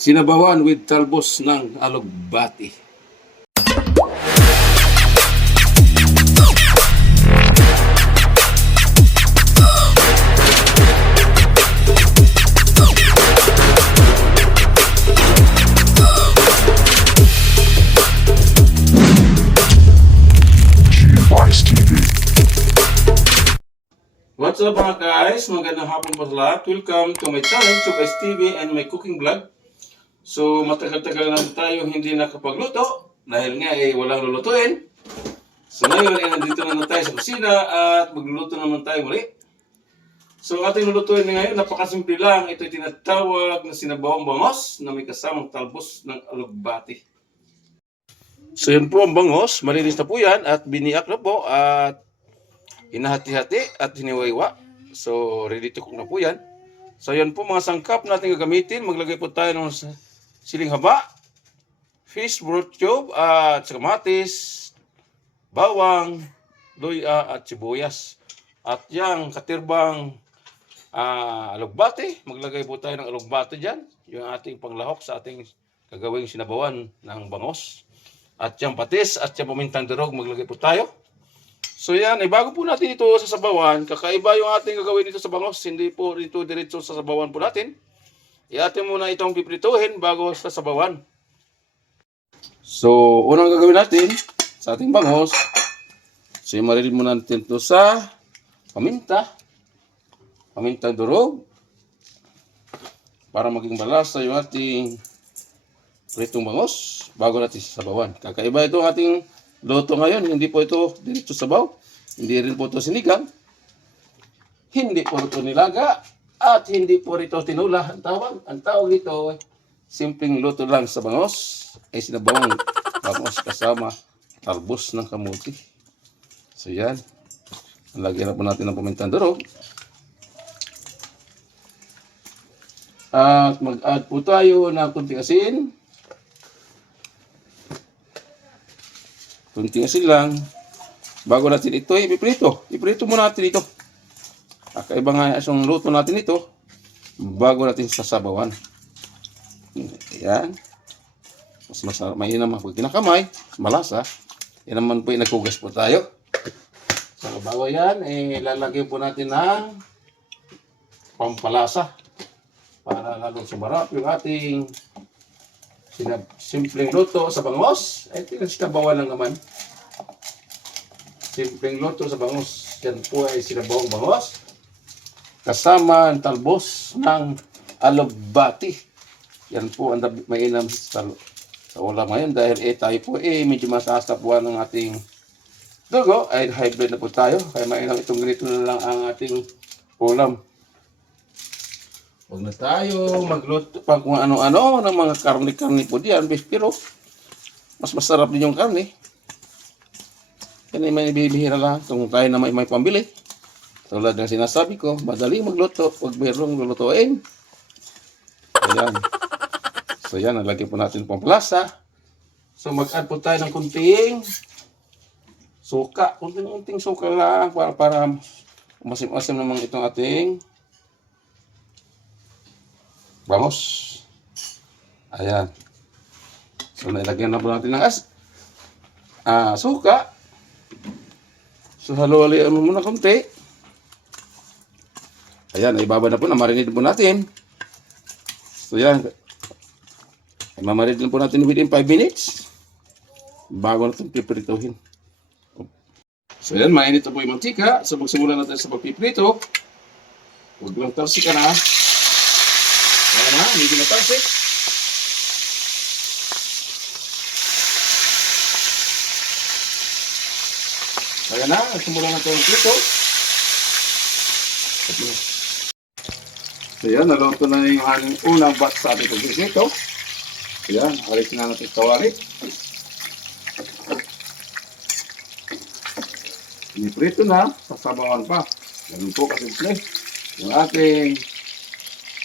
Sinabawan with talbos ng alugbati. What's up mga guys? Magandang hapon po sa lahat. Welcome to my channel, Chubais TV and my cooking vlog. So matagal-tagal na tayo hindi nakapagluto dahil nga walang lulutuin. So ngayon nandito na tayo sa kusina at magluluto naman tayo muli. So ating lulutuin na ngayon, napakasimple lang. Ito ay tinatawag na sinabawang bangos na may kasamang talbos ng alugbati. So yun po ang bangos, malinis na po yan at biniak na po at hinahati-hati at hiniwaiwa. So, ready to cook na po yan. So, yan po mga sangkap natin gagamitin. Maglagay po tayo ng siling haba, fish broth cube, at kamatis, bawang, luya, at sibuyas. At yung katirbang alugbati, maglagay po tayo ng alugbati dyan. Yung ating panglahok sa ating gagawing sinabawan ng bangos. At yung patis at yung pamintang durog, maglagay po tayo. So yan, bago po natin ito sa sabawan, kakaiba yung ating gagawin dito sa bangos, hindi po dito diretso sa sabawan po natin. I-atin muna itong piprituhin bago sa sabawan. So, unang gagawin natin sa ating bangos, so i-marinate muna natin ito sa pamintang durog, para maging malasa yung ating pritong bangos bago natin sa sabawan. Kakaiba ito ating luto ngayon, hindi po ito dito sabaw, hindi rin po ito sinigang, hindi po ito nilaga, at hindi po ito tinula. Ang tawag dito, simpleng luto lang sa bangos, ay sinabawang bangos kasama talbos ng kamuti. So yan, lagyan na po natin ng pamintang durog. At mag-add po tayo ng kunting asin. Kunting asin lang. Bago natin ito ipiprito. Iprito muna natin ito. Kakaiba nga yung luto natin ito bago natin sasabawan. Ayan. Mas masarap. Mainam pag kinakamay. Malasa. Yan naman po yung naghugas po tayo. So bago yan, lalagyan po natin ng pampalasa. Para lalong sumarap yung ating simpleng luto sa bangos. Ay, sinabawan lang naman. Simpleng luto sa bangos. Yan po ay sinabawang bangos. Kasama ang talbos ng alugbati. Yan po ang mainam sa ulam ngayon. Dahil tayo po medyo masasapuan ng ating dugo. Ay high blood na po tayo. Kaya mainam itong ganito na lang ang ating ulam. Huwag na tayo magluto pang kung ano-ano ng mga karne-karne po diyan, pero mas masarap din yung karne. Yan ay may bibihira lang kung tayo na may pambili. Tulad ng sinasabi ko, madali magluto, huwag mayroong lulutuin. Ayan. So yan, nalagyan po natin pampalasa. So mag-add po tayo ng kunting suka. Kunting suka lang para masim-asim naman itong ating bangos. Ayan. So, nilagyan na po natin ng suka. So, halo-halian mo muna konti. Ayan, ibaba na po. Namarinate po natin. So, yan. Mamarinate po natin within 5 minutes. Bago natin piprituhin. So, yan. Mainit na po yung mantika. So, magsimula natin sa pagpiprito. Huwag lang tarsika na. Ayan na, hindi na perfect. Ayan na, nagsimula na ito ng prito. Ayan, naluto na yung aming unang batch sa ating pagkisito. Ayan, alisin na natin kawali. Piniprito na, sasabawan pa. Ganun po kasimple. Yung ating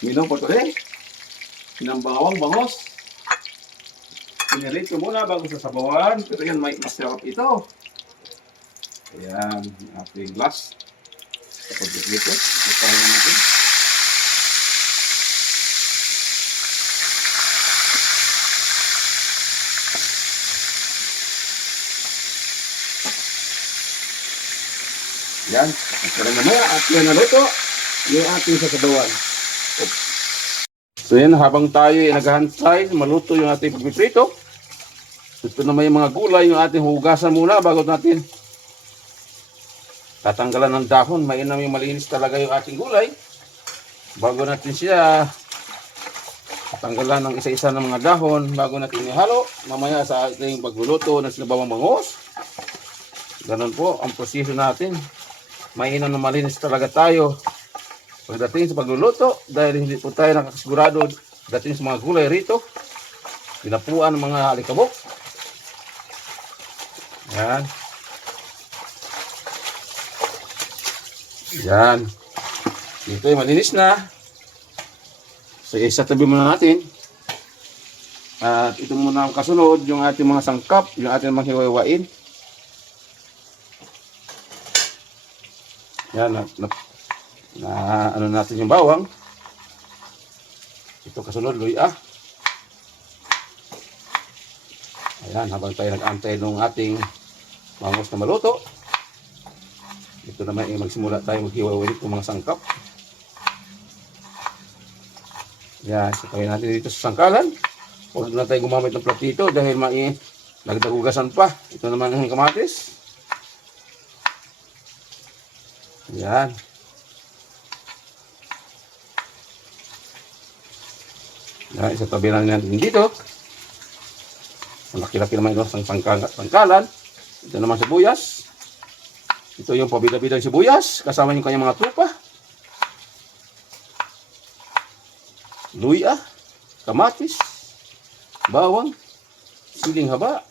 minong po today, sinambawang bangos. Pinirito muna bago sa sabawan. Pero yan, may masarap ito. Ayan, ating glass. Kapag dito, lupahin natin. Yan. At kaya mamaya at yan naluto yung ating sasabawan. So yan, habang tayo ay naghahantay, maluto yung ating pagpiprito. Ito naman yung mga gulay, yung ating hugasan muna bago natin tatanggalan ng dahon. Mainam yung malinis talaga yung ating gulay. Bago natin siya tatanggalan ng isa-isa ng mga dahon, bago natin ihalo, mamaya sa ating pagluluto ng sinabawang bangus. Ganun po ang proseso natin. Mainam na malinis talaga tayo pagdating sa pagluluto dahil hindi po tayo nakasigurado dating sa mga gulay rito. Pinapuan ng mga alikabok. Yan. Yan. Dito ay malinis na. So isa tabi muna natin. At ito muna ang kasunod, yung ating mga sangkap, yung ating mga hiwa-hiwain. Yan, ano natin yung bawang. Ito kasunod, luya. Ayan, habang tayo nag-antay ng ating bangus na maluto. Ito naman ay magsimula tayo maghiwa-hiwa ng mga sangkap. Yan, sakayin natin dito sa sangkalan. Huwag na tayo gumamit ng platito dahil nagdagugasan pa. Ito naman ang kamatis. Yan. Yan, isa tabi lang natin dito. Malaki-laki naman ito sa pangkalan. Ito naman sibuyas. Ito yung pabida-bida sibuyas. Kasama yung kanyang mga tupa. Luya. Kamatis. Bawang. Siling haba.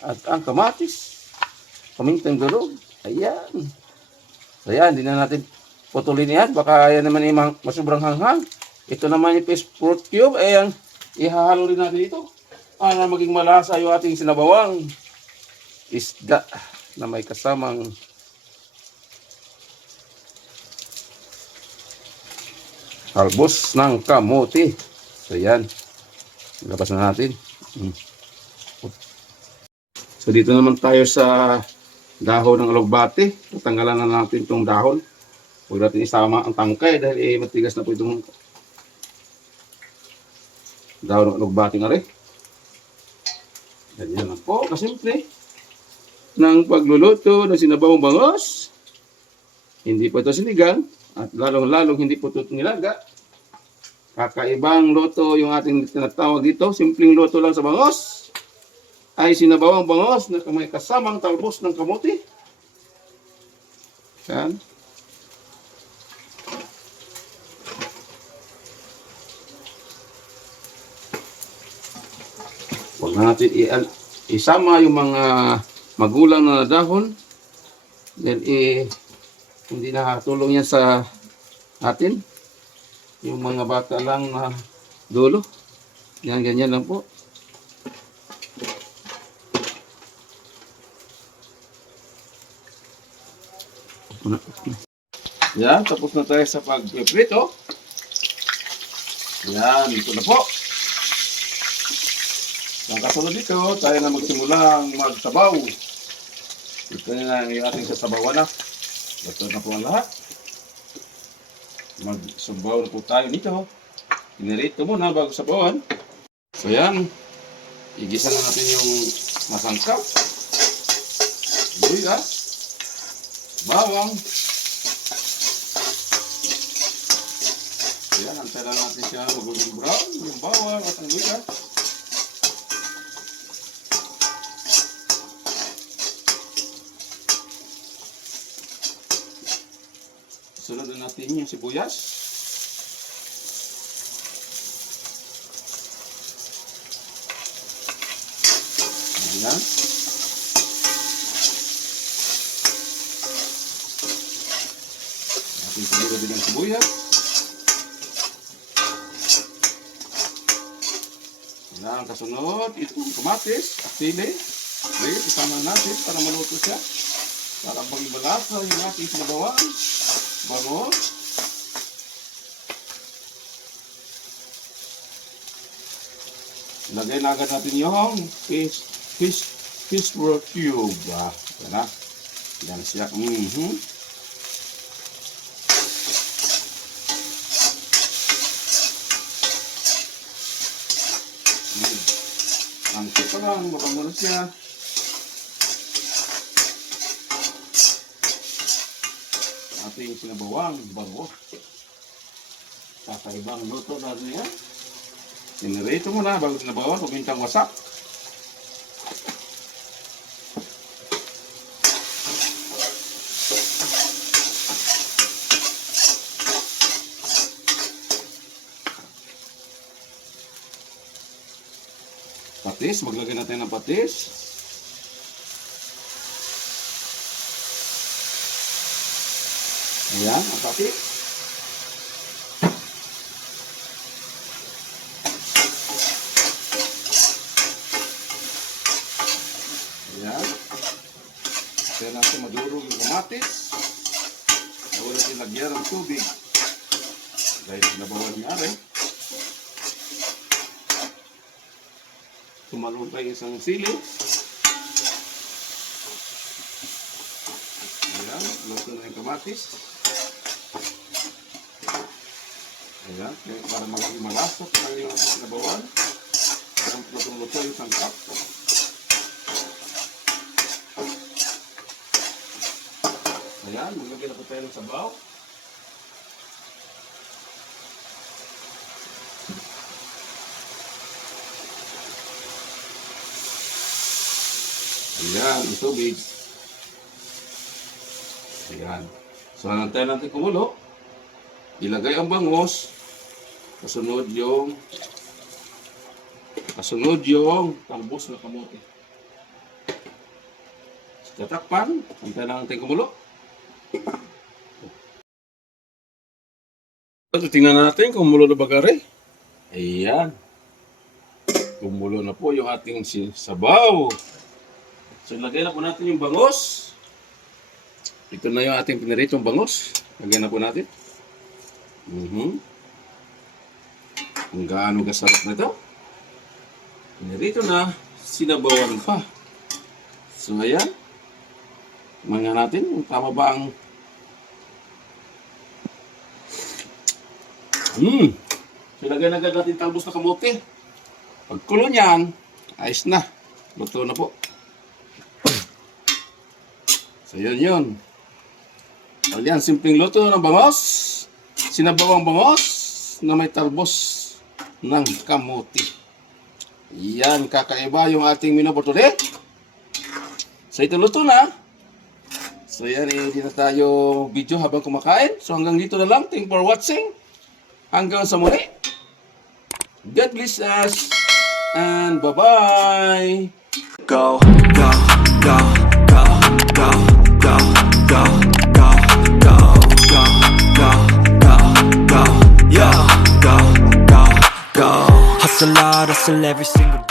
At ang kamatis. Pamintang durog. Ayan. Ayan, hindi na natin putulin yan. Baka yan naman yung masubrang hanghang. Ito naman yung fish fruit cube. Ayan, ihahalo rin natin ito. Para maging malasa yung ating sinabawang isda na may kasamang halbos ng kamote. So yan, labas na natin. So dito naman tayo sa dahon ng alugbate. Tatanggalan na natin itong dahon. Huwag natin isama ang tangkay dahil matigas na po itong dahon ng alugbate nga rin. Ganyan lang po, kasimple ng pagluluto ng sinabawang bangus. Hindi po ito sinigang at lalong-lalong hindi po ito nilaga. Kakaibang luto yung ating tinatawag dito. Simpleng luto lang sa bangus ay sinabawang bangus na may kasamang talbos ng kamote. Yan. Huwag na natin isama yung mga magulang na dahon. Dahil hindi nakatulong yan sa atin. Yung mga bata lang na dulo. Yan, ganyan lang po. Yan, tapos na tayo sa pag-prito. Yan, ito na po. Ang kasunod dito, tayo na magsimulang magsabaw. Ito na yung ating sasabawan na. Ito na po ang lahat. Magsabaw na po tayo dito. Inirito muna bago sabawan. So yan, igisa na natin yung masangkap. Luya. Bawang. Ayan, antay lang natin siya mag-golden brown. Yung bawang at ang luya. Sunod na natin yung sibuyas. Ayan. Ating sunod din ang sibuyas. Ayan, kasunod, itong kamatis at sili. Okay, isama natin para maluto siya. Para pag-ibalasa yung ating sinabawang bangus. Lagay na agad natin yung fish fruit cube. Yan na. Yan siya. Yan. Sunod na natin yung sibuyas. Ayan, kasunod, itong kamatis at sili. Okay, isama natin para maluto siya. Para pag-ibalasa yung ating sinabawang bangus. Lagay na agad natin yung fish fruit cube. Yan na. Yan siya. Yan. Sunod na natin yung sibuyas. Ang pa lang, mabango na siya. Ating sinabawang bango. Kakaibang luto natin yan. Sinirito mo na bago sinabawan, pagmintang wasak. Patis, maglagay natin ng patis. Ayan, ang patis. Ayan. Kaya natin madurog yung kamatis. Nawala natin lagyan ng tubig. Dahil sinabawan niya rin. Tumalon tayo isang sili. Ayan, luto na yung kamatis. Ayan, para maging malasok na yung nabawan. Ayan, luto yung sangkap. Ayan, maglagay na po tayo ng sabaw. Ayan, ang tubig. Ayan. So, hantayin natin kumulo. Ilagay ang bangus. Kasunod yung talbos na kamote. Tatakpan. Hantayin natin kumulo. So, tingnan natin kung kumulo na bagari. Ayan. Kumulo na po yung ating sabaw. So, lagay na po natin yung bangus. Ito na yung ating piniritong bangus. Lagay na po natin. Ang gaano kasarap na ito. Pinirito na, sinabawan pa. So, ayan. Tingnan natin kung tama ba ang... So, lagay na agad natin talbos na kamote. Pagkulo niyan, ayos na. Luto na po. So, yun. Ayan, simpleng luto ng bangos. Sinabawang bangos na may talbos ng kamote. Yan, kakaiba yung ating menu for today. So, ito luto na. So, yan, hindi na tayo video habang kumakain. So, hanggang dito na lang. Thank you for watching. Hanggang sa muli. God bless us. And bye-bye. Go, go, go, go, go, go, go, go, go, go, go, go, go, yeah, go, go, go. Hustle hard, hustle every single day.